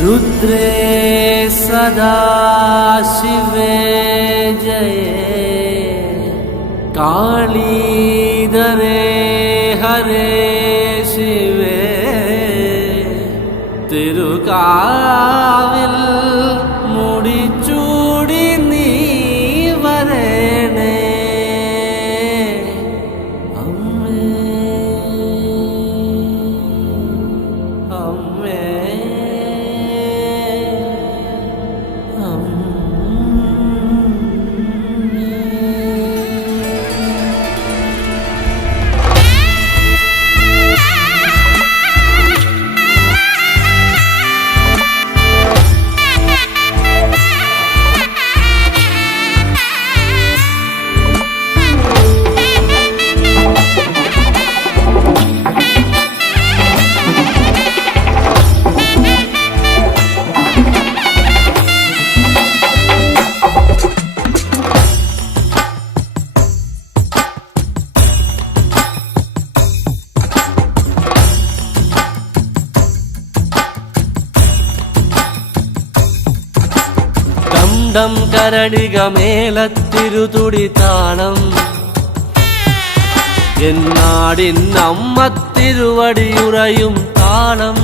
रुद्रे सदा शिवे जये कालीधरे हरे शिवे तिरुकाविल मुडिचूडी नी वरेणे अम्मे अम्मे ഡം കരടിക മേലത്തിരുതുടിതാളം എന്നാടിൻ അമ്മ തിരുവടിയുറയും താളം